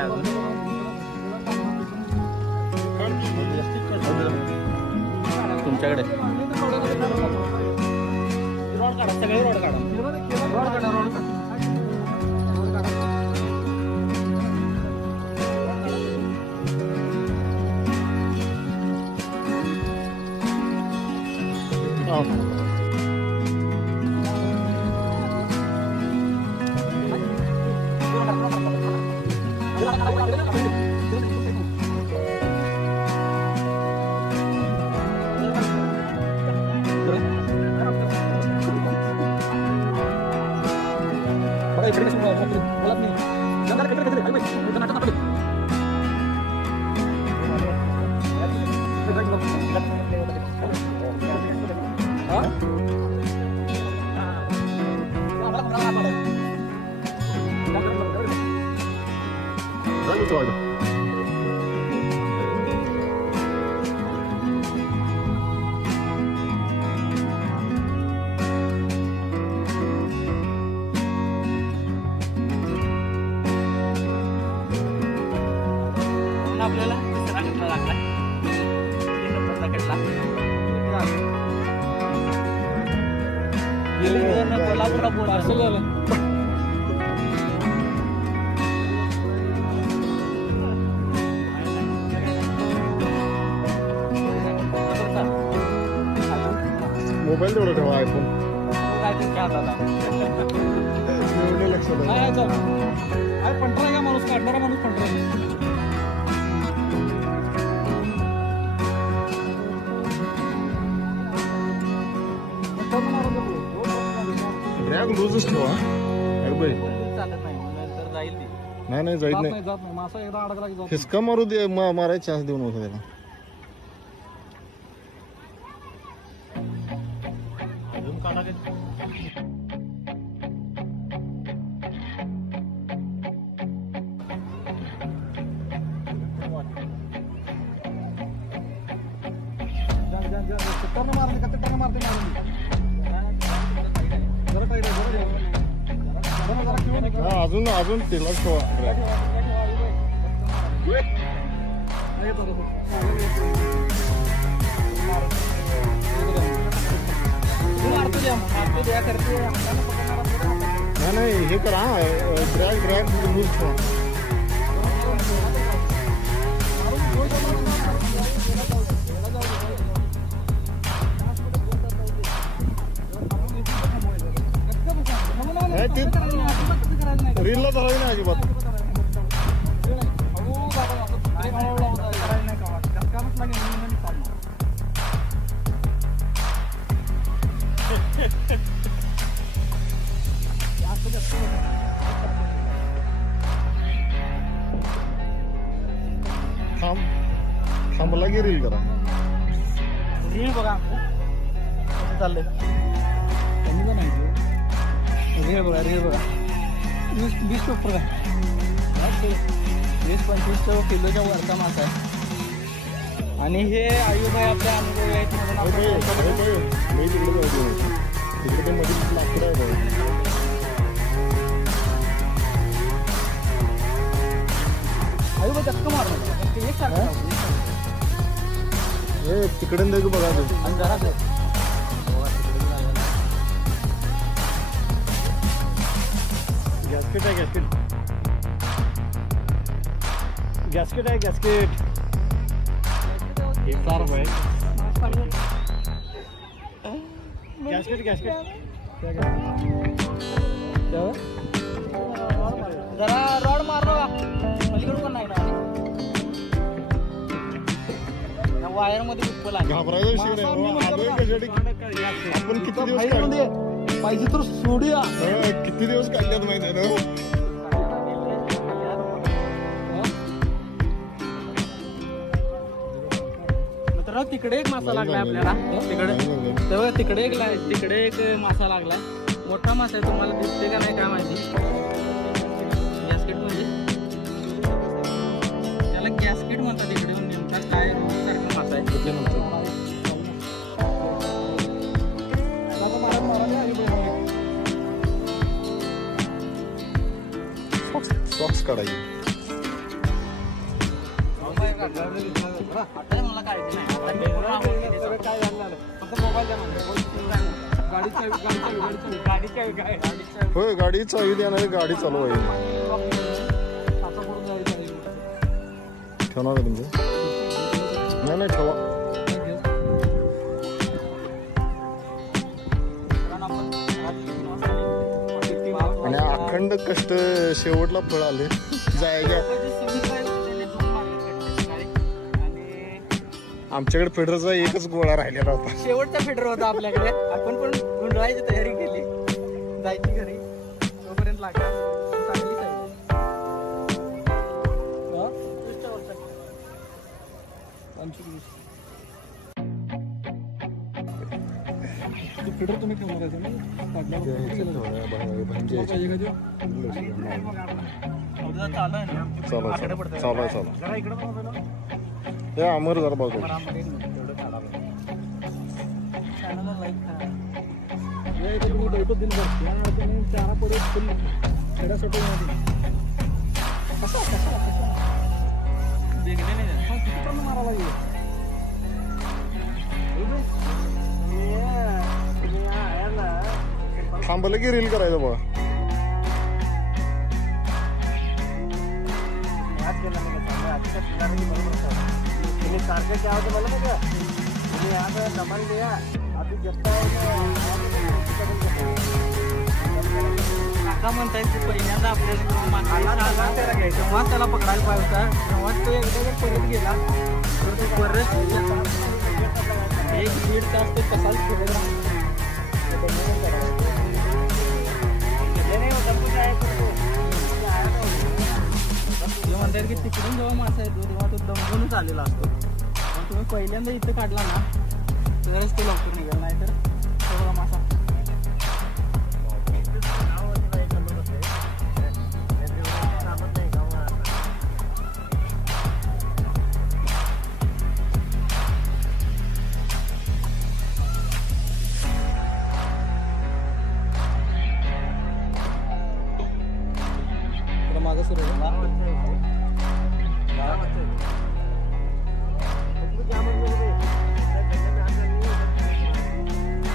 आहे अजून. तुमच्याकडे रोड काढा, सगळे रोड काढा, रोड काढा, रोड काढा. आपल्याला तिसरा कटला लागला, 3 नंबरचा कटला. कोल्हापूरला बोल असं झालं. मोबाईल तेवढं ठेवा, आयफोन काय तुमच्या हाताला लक्षात आहे. पंधरा का माणूस काढणारा माणूस 15 ड्रॅग रोजच ठेवा. चालत नाही, नंतर जाईल ती. नाही जात नाही. मासा एकदा अडकला की हिसका मारू दे, मारायचा चान्स देऊ नका त्याला. अजून काढा काय अजून तेलाच ठेवा. नाही हे करा, ड्रॅग लूज ठेवा. रीलला धरावी नाही अजिबात. थांबला की रील करा. रील बघा कसं चाललंय. रील बघा, रील बघा. 20 रुपये 20-25 किलोच्या वरचा मासा आहे. आणि हे आयुबाई आपल्या अनुभवी आहेत तिकडे मध्ये लाकूड आहे. आयुबाई चक्क मारणार एक सारखं तिकडे बघा. आणि जरा गॅस्केट आहे, गॅस्केट आहे, गॅस्केट. एक तार आहे. गॅस्केट जरा रॉड मारलो का पलीकडून पण नाही ना वायर मध्ये कुठं लागलं. घाबरायचा विषय नाही. आपण किती दिवस पाहिजे तर सोडूया. किती दिवस काढल्यात माहिती आहे ना. मित्रांनो तिकडे एक मासा लागलाय आपल्याला. तिकडे एक मासा लागलाय. मोठा मासा आहे, तुम्हाला दिसते का नाही काय माहिती. गॅस्केट मध्ये त्याला गॅस्केट म्हणतात इकडे. नेमका काय सारखा मासा आहे. सॉक्स काढायचे. आता मला काळजी नाही आता मी पूर्ण आवडून गेले. काय झालं फक्त मोबाईल द्या मला. गाडीची काय होय गाडी चावी द्या नाही गाडी चालू आहे. ठेवणार का तुमचं? नाही नाही ठेवा. आणि अखंड कष्ट शेवटला फळ आले जायच्या. आमच्याकडे फेडरचा एकच गोळा राहिलेला होता. शेवटचा फिटर होता आपल्याकडे. आपण पण गुंडळायची तयारी केली जायची घरी तोपर्यंत लागला चांगली फिटर तुम्ही ठेवणार हे अमर जरा बघू. चारा पडे फुल खेड्यासाठी मारा लागेल. थांबलं की रील करायचं बघा. सारखं क्या होतं मला बघा. तुम्ही आता दमाल द्या आधी काका म्हणताय की पहिल्यांदा आपल्याला तेव्हा त्याला पकडायला पाहिजे होता. तेव्हा तो एकदा जर परत गेला तर तो परत 1-1.5 तास ते तसाच फिरत राहतो. म्हणतात की तिकडून जेव्हा मासा येतो तेव्हा तो दमूनच आलेला असतो. पण तुम्ही पहिल्यांदा इथं काढला ना तरच तो लवकर निघेल नाही तर सगळा मासा माझं सुरू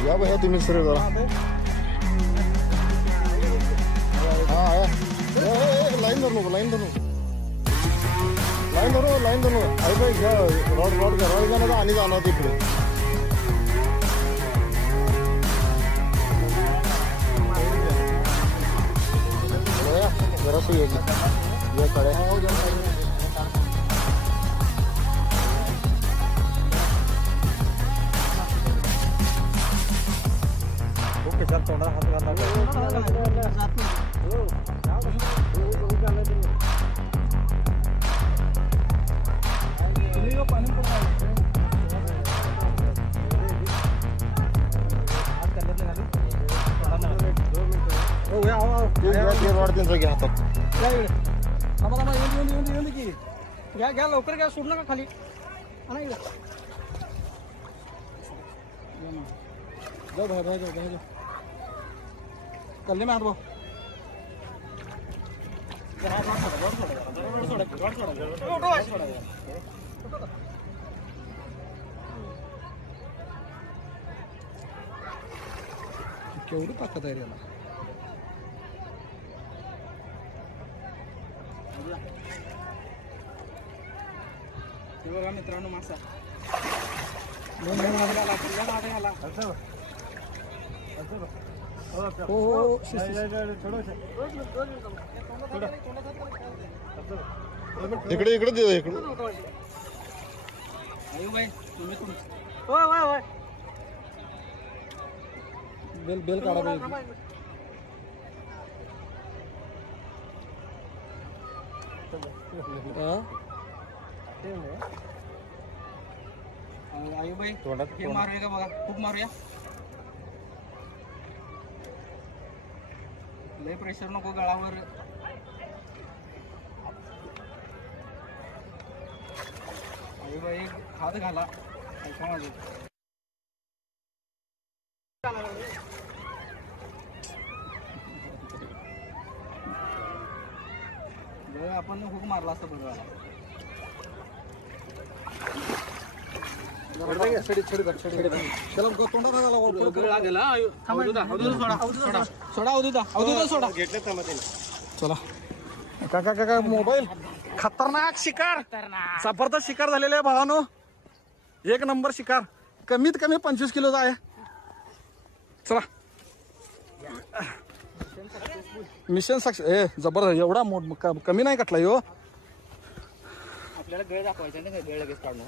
या भैया तुम्ही सर जरा. हा लाईन धरू नको लाईन धरू अरे भाई घ्या रॉड जाणार आणि जाणार तिकडे. जरा सु ये कडे ओके चल थोडा हात घालणार. घ्या लवकर घ्या सोड नका खाली. कल्ले मार भाऊ. केवढी ताकद आहे याला. बघा मित्रांनो मासा हो इकडे इकडे दे इकडे. बेल बेल काढा पाहिजे. आयुबाई हे मारूया का बघा. खूप मारूया. लय प्रेशर नको गळावर. आयुबाई हात घाला ऐका माझे. आपण हुक मारला असता बघा. चला काका काका मोबाईल खतरनाक शिकार जबरदस्त शिकार झालेले आहे भावानो. एक नंबर शिकार कमीत कमी 25 किलोचा आहे. चला मिशन सक्सेस जबरदस्त एवढा कमी नाही कटला यो. आपल्याला गळ दाखवायचा नाही गळ लगेच काढणार.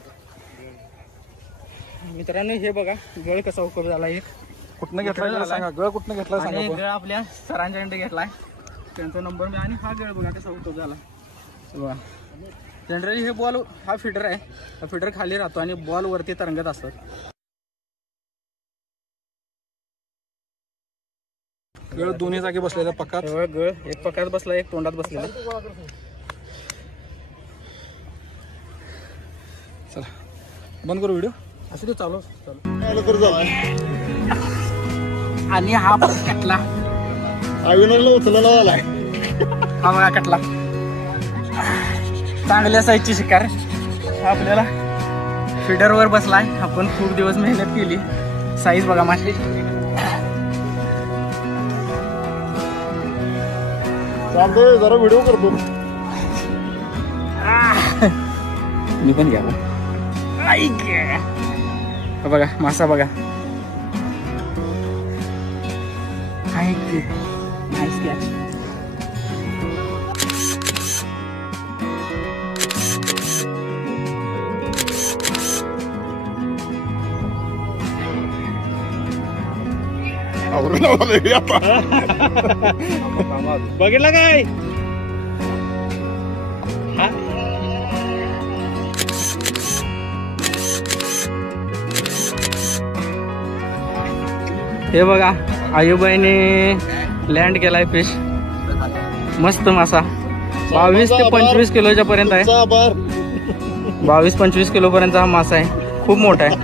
मित्रांनो हे बघा गळ कसा उकळ झाला. एक कुठनं घेतलाय सांगा गळ कुठनं घेतलाय सांगा. गळ आपल्या सरांच्याकडे घेतलाय त्यांचा नंबर मी. आणि हा गळ बघा कसा उकळ झाला बघा. जनरली हे बॉल हा फिडर आहे. हा फिडर खाली राहतो आणि बॉल वरती तरंगत असतात. गळ दोन्ही जागी बसलेल्या पक्कात. गळ एक पक्कात बसला एक तोंडात बसलेला. चला बंद करू व्हिडिओ. असं ते चालू. आणि हा कटला अविनाशला उचलला झालाय. हा बघा कटला. चांगल्या साईजची शिकार आपल्याला फिडरवर बसलाय. आपण खूप दिवस मेहनत केली. साईज बघा माशी. चालतंय जरा व्हिडिओ करतो मी पण घ्या. बघा मासा बघा. Nice catch. बघितलं काय हे बघा आयुबाईने लँड केलाय फिश. मस्त मासा 22 ते 25 किलोच्या पर्यंत आहे. 22-25 किलो पर्यंत हा मासा आहे. खूप मोठा आहे.